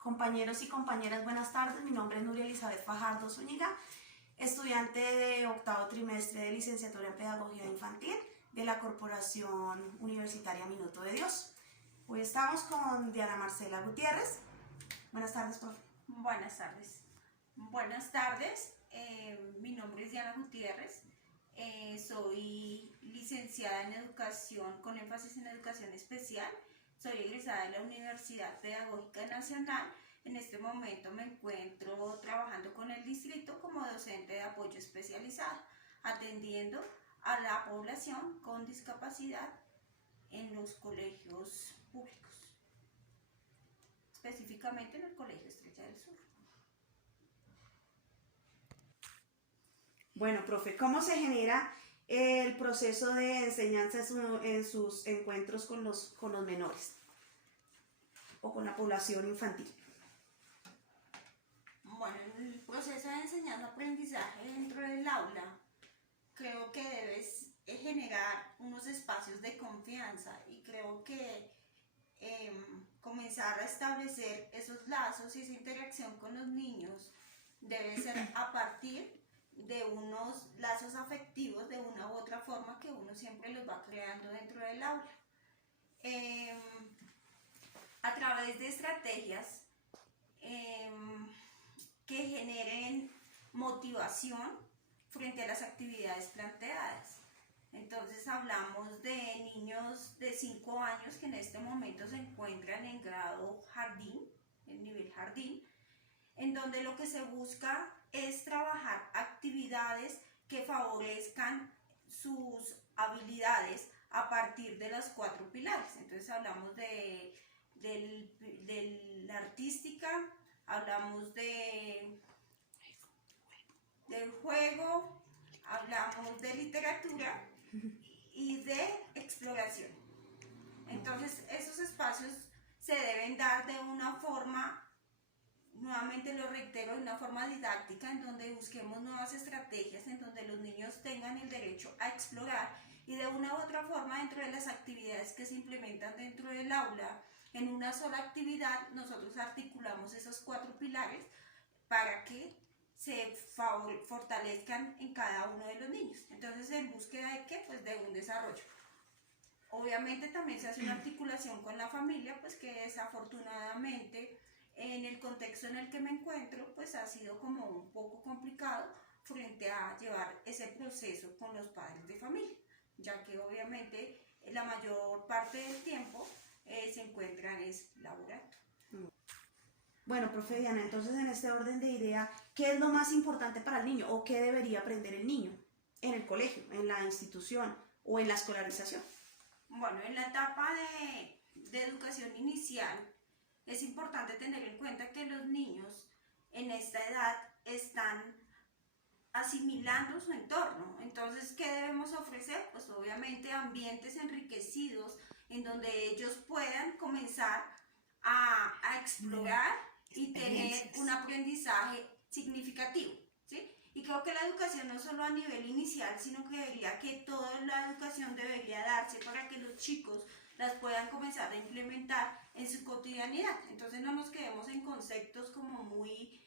Compañeros y compañeras, buenas tardes. Mi nombre es Nuria Elizabeth Fajardo Zúñiga, estudiante de octavo trimestre de licenciatura en Pedagogía Infantil de la Corporación Universitaria Minuto de Dios. Hoy estamos con Diana Marcela Gutiérrez. Buenas tardes, profe. Buenas tardes. Buenas tardes. Mi nombre es Diana Gutiérrez. Soy licenciada en Educación con énfasis en Educación Especial. Soy egresada de la Universidad Pedagógica Nacional. En este momento me encuentro trabajando con el distrito como docente de apoyo especializado, atendiendo a la población con discapacidad en los colegios públicos, específicamente en el Colegio Estrella del Sur. Bueno, profe, ¿cómo se genera el proceso de enseñanza en sus encuentros con los menores o con la población infantil? Bueno, el proceso de enseñanza-aprendizaje dentro del aula creo que debes generar unos espacios de confianza y creo que comenzar a establecer esos lazos y esa interacción con los niños debe ser a partir de unos lazos afectivos de una u otra forma que uno siempre los va creando dentro del aula. A través de estrategias que generen motivación frente a las actividades planteadas. Entonces hablamos de niños de 5 años que en este momento se encuentran en grado jardín, en nivel jardín, en donde lo que se busca es trabajar actividades que favorezcan sus habilidades a partir de los 4 pilares. Entonces hablamos de la artística, hablamos del juego, hablamos de literatura y de exploración. Entonces esos espacios se deben dar de una forma, nuevamente lo reitero, de una forma didáctica en donde busquemos nuevas estrategias, en donde los niños tengan el derecho a explorar y de una u otra forma dentro de las actividades que se implementan dentro del aula, en una sola actividad nosotros articulamos esos 4 pilares para que se fortalezcan en cada uno de los niños. Entonces, ¿en búsqueda de qué? Pues de un desarrollo. Obviamente también se hace una articulación con la familia, pues que desafortunadamente en el contexto en el que me encuentro, pues ha sido como un poco complicado frente a llevar ese proceso con los padres de familia, ya que obviamente la mayor parte del tiempo se encuentran laborando. Bueno, profe Diana, entonces en este orden de idea, ¿qué es lo más importante para el niño o qué debería aprender el niño en el colegio, en la institución o en la escolarización? Bueno, en la etapa de educación inicial es importante tener en cuenta que los niños en esta edad están asimilando su entorno. Entonces, ¿qué debemos ofrecer? Pues obviamente ambientes enriquecidos en donde ellos puedan comenzar a explorar y tener un aprendizaje significativo, ¿sí? Y creo que la educación no solo a nivel inicial, sino que toda la educación debería darse para que los chicos las puedan comenzar a implementar en su cotidianidad. Entonces no nos quedemos en conceptos como muy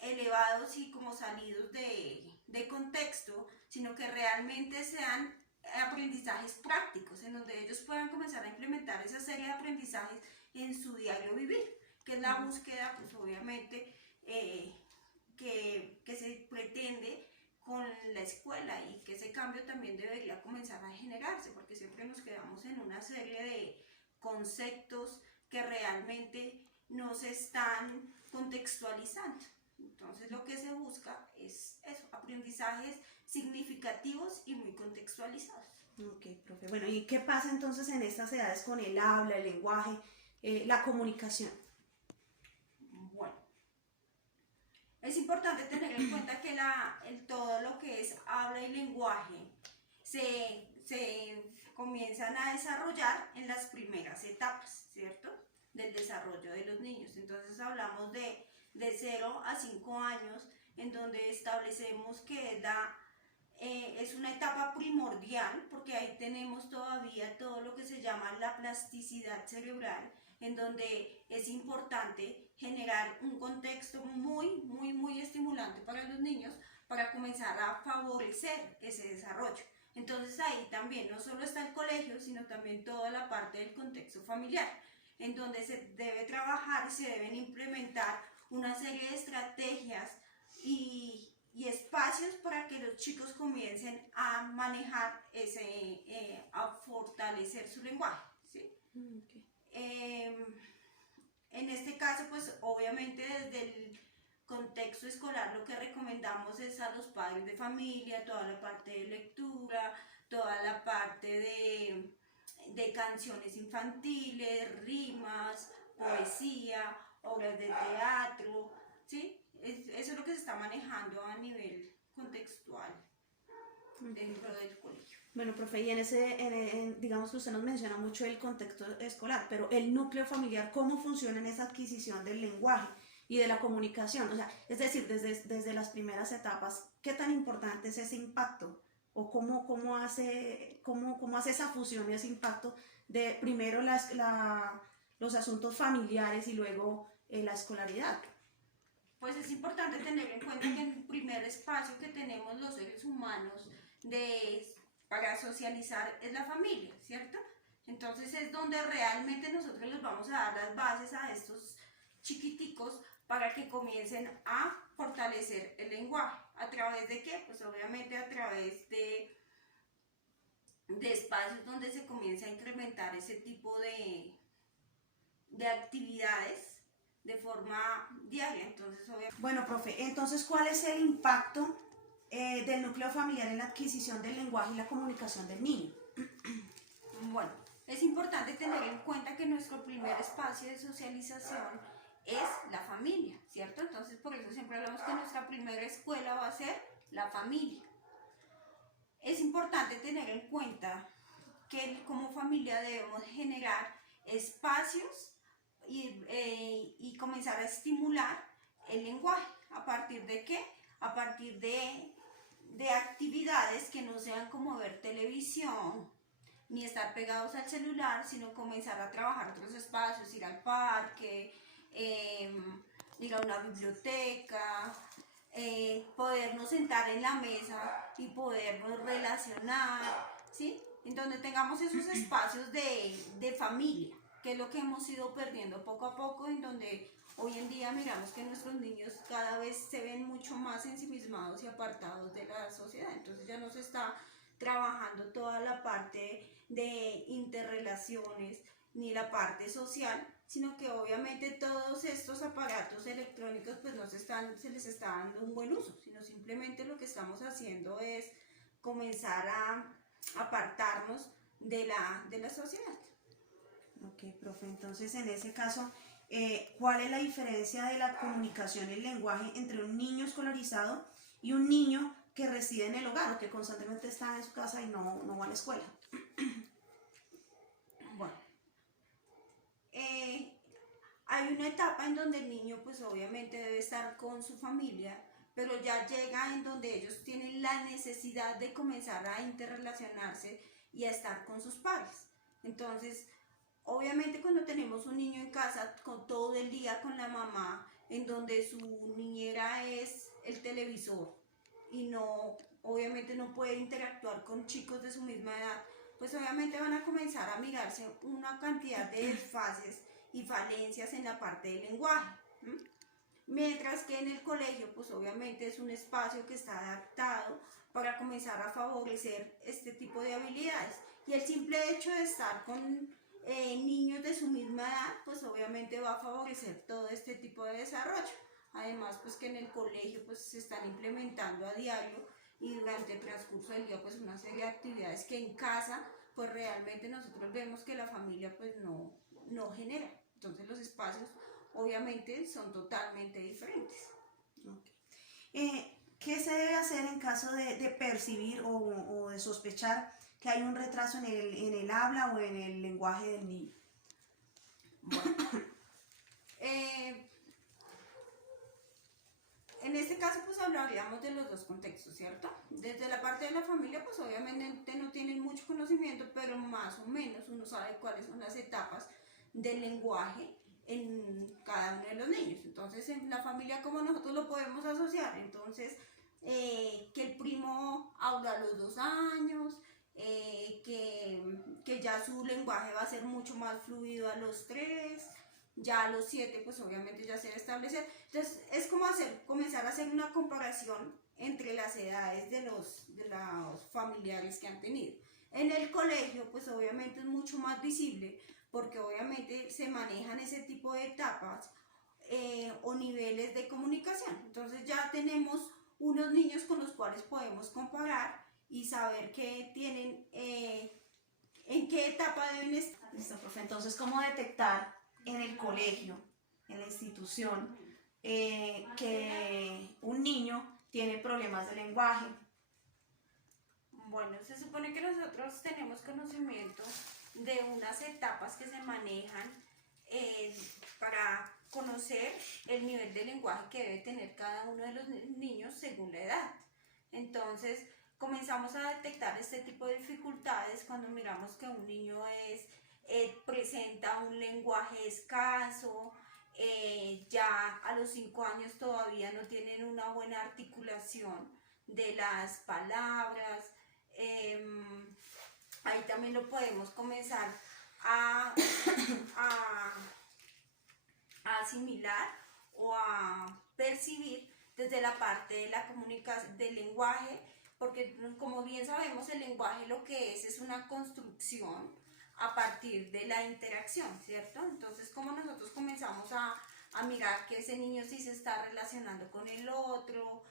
elevados y como salidos de contexto, sino que realmente sean aprendizajes prácticos, en donde ellos puedan comenzar a implementar esa serie de aprendizajes en su diario vivir, que es la búsqueda, pues obviamente, que se pretende con la escuela y que ese cambio también debería comenzar a generarse, porque siempre nos quedamos en una serie de conceptos que realmente no se están contextualizando. Entonces lo que se busca es eso, aprendizajes significativos y muy contextualizados. Ok, profe. Bueno, ¿y qué pasa entonces en estas edades con el habla, el lenguaje, la comunicación? Bueno, es importante tener en cuenta que todo lo que es habla y lenguaje se comienzan a desarrollar en las primeras etapas, ¿cierto? Del desarrollo de los niños. Entonces hablamos de 0 a 5 años, en donde establecemos que es una etapa primordial, porque ahí tenemos todavía todo lo que se llama la plasticidad cerebral, en donde es importante generar un contexto muy estimulante para los niños para comenzar a favorecer ese desarrollo. Entonces ahí también no solo está el colegio, sino también toda la parte del contexto familiar, en donde se debe trabajar y se deben implementar una serie de estrategias y espacios para que los chicos comiencen a manejar a fortalecer su lenguaje, ¿sí? Okay. En este caso, pues obviamente desde el contexto escolar lo que recomendamos es a los padres de familia, toda la parte de lectura, toda la parte de canciones infantiles, rimas, poesía, obras de teatro, ¿sí? Eso es lo que se está manejando a nivel contextual dentro del colegio. Bueno, profe, y digamos que usted nos menciona mucho el contexto escolar, pero el núcleo familiar, ¿cómo funciona en esa adquisición del lenguaje y de la comunicación? O sea, es decir, desde las primeras etapas, ¿qué tan importante es ese impacto? ¿O cómo hace esa fusión y ese impacto de primero los asuntos familiares y luego la escolaridad? Pues es importante tener en cuenta que el primer espacio que tenemos los seres humanos para socializar es la familia, ¿cierto? Entonces es donde realmente nosotros les vamos a dar las bases a estos chiquiticos para que comiencen a fortalecer el lenguaje. ¿A través de qué? Pues obviamente a través de espacios donde se comienza a incrementar ese tipo de actividades de forma diaria. Entonces, bueno, profe, entonces, ¿cuál es el impacto del núcleo familiar en la adquisición del lenguaje y la comunicación del niño? Bueno, es importante tener en cuenta que nuestro primer espacio de socialización es la familia, ¿cierto? Entonces, por eso siempre hablamos que nuestra primera escuela va a ser la familia. Es importante tener en cuenta que como familia debemos generar espacios y comenzar a estimular el lenguaje. ¿A partir de qué? A partir de actividades que no sean como ver televisión, ni estar pegados al celular, sino comenzar a trabajar otros espacios, ir al parque, ir a una biblioteca, podernos sentar en la mesa y podernos relacionar, ¿sí? En donde tengamos esos espacios de familia, que es lo que hemos ido perdiendo poco a poco, en donde hoy en día miramos que nuestros niños cada vez se ven mucho más ensimismados y apartados de la sociedad. Entonces ya no se está trabajando toda la parte de interrelaciones ni la parte social, sino que obviamente todos estos aparatos electrónicos pues no se les está dando un buen uso, sino simplemente lo que estamos haciendo es comenzar a apartarnos de la sociedad. Ok, profe, entonces en ese caso, ¿cuál es la diferencia de la comunicación y el lenguaje entre un niño escolarizado y un niño que reside en el hogar o que constantemente está en su casa y no va a la escuela? Bueno, hay una etapa en donde el niño pues obviamente debe estar con su familia, pero ya llega en donde ellos tienen la necesidad de comenzar a interrelacionarse y a estar con sus padres. Entonces, obviamente cuando tenemos un niño en casa con todo el día con la mamá, en donde su niñera es el televisor y obviamente no puede interactuar con chicos de su misma edad, pues obviamente van a comenzar a mirarse una cantidad de desfases y falencias en la parte del lenguaje. Mientras que en el colegio, pues obviamente es un espacio que está adaptado para comenzar a favorecer este tipo de habilidades. Y el simple hecho de estar con niños de su misma edad, pues obviamente va a favorecer todo este tipo de desarrollo. Además, pues que en el colegio pues se están implementando a diario y durante el transcurso del día pues una serie de actividades que en casa pues realmente nosotros vemos que la familia pues no genera. Entonces los espacios obviamente son totalmente diferentes. Okay. ¿Qué se debe hacer en caso de percibir o de sospechar que hay un retraso en el habla o en el lenguaje del niño? Bueno, en este caso pues hablaríamos de los dos contextos, ¿cierto? Desde la parte de la familia pues obviamente no tienen mucho conocimiento, pero más o menos uno sabe cuáles son las etapas del lenguaje en cada uno de los niños. Entonces, en la familia, como nosotros lo podemos asociar, entonces, que el primo habla a los 2 años, que ya su lenguaje va a ser mucho más fluido a los 3, ya a los 7 pues obviamente ya se debe establecer. Entonces es como comenzar a hacer una comparación entre las edades de los familiares que han tenido. En el colegio pues obviamente es mucho más visible porque obviamente se manejan ese tipo de etapas o niveles de comunicación. Entonces ya tenemos unos niños con los cuales podemos comparar y saber que tienen, en qué etapa deben estar. Listo, profe. Entonces, ¿cómo detectar en el colegio, en la institución, que un niño tiene problemas de lenguaje? Bueno, se supone que nosotros tenemos conocimiento de unas etapas que se manejan para conocer el nivel de lenguaje que debe tener cada uno de los niños según la edad. Entonces, comenzamos a detectar este tipo de dificultades cuando miramos que un niño presenta un lenguaje escaso, ya a los 5 años todavía no tienen una buena articulación de las palabras. Ahí también lo podemos comenzar a asimilar o a percibir desde la parte de la comunicación del lenguaje, porque como bien sabemos el lenguaje lo que es una construcción a partir de la interacción, ¿cierto? Entonces como nosotros comenzamos a mirar que ese niño sí se está relacionando con el otro,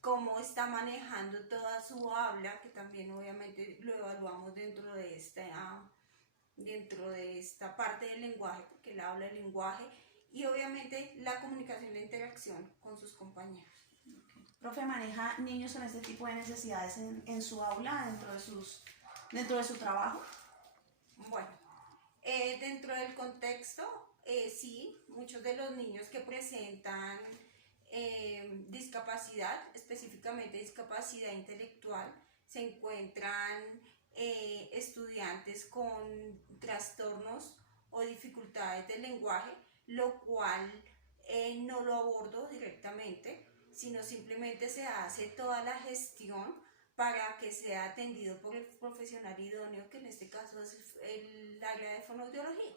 cómo está manejando toda su habla, que también obviamente lo evaluamos dentro de esta parte del lenguaje, porque él habla el lenguaje, y obviamente la comunicación y la interacción con sus compañeros. Profe, ¿maneja niños con este tipo de necesidades en su aula, dentro de su trabajo? Bueno, dentro del contexto, sí, muchos de los niños que presentan discapacidad, específicamente discapacidad intelectual, se encuentran estudiantes con trastornos o dificultades del lenguaje, lo cual no lo abordo directamente, sino simplemente se hace toda la gestión para que sea atendido por el profesional idóneo, que en este caso es el área de fonoaudiología,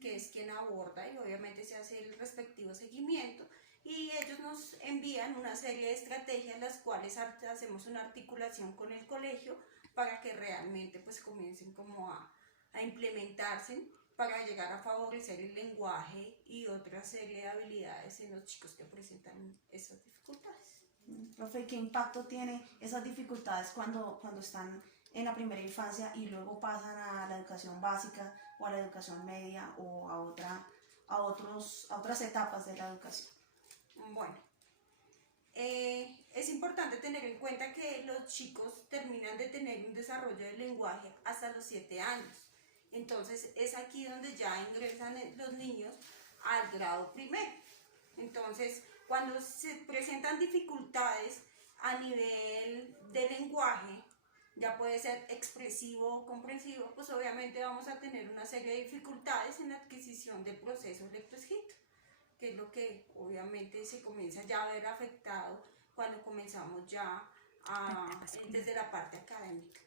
que es quien aborda, y obviamente se hace el respectivo seguimiento y ellos nos envían una serie de estrategias las cuales hacemos una articulación con el colegio para que realmente pues comiencen como a implementarse para llegar a favorecer el lenguaje y otra serie de habilidades en los chicos que presentan esas dificultades. Profe, ¿qué impacto tiene esas dificultades cuando están en la primera infancia y luego pasan a la educación básica o a la educación media o a otras etapas de la educación? Bueno, es importante tener en cuenta que los chicos terminan de tener un desarrollo del lenguaje hasta los 7 años. Entonces es aquí donde ya ingresan los niños al grado primero. Entonces, cuando se presentan dificultades a nivel de lenguaje, ya puede ser expresivo o comprensivo, pues obviamente vamos a tener una serie de dificultades en la adquisición del proceso lectoescrito, que es lo que obviamente se comienza ya a ver afectado cuando comenzamos ya desde la parte académica.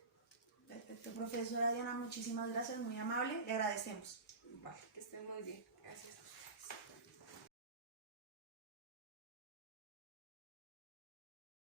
Perfecto, profesora Diana, muchísimas gracias, muy amable, le agradecemos. Vale, que estén muy bien, gracias.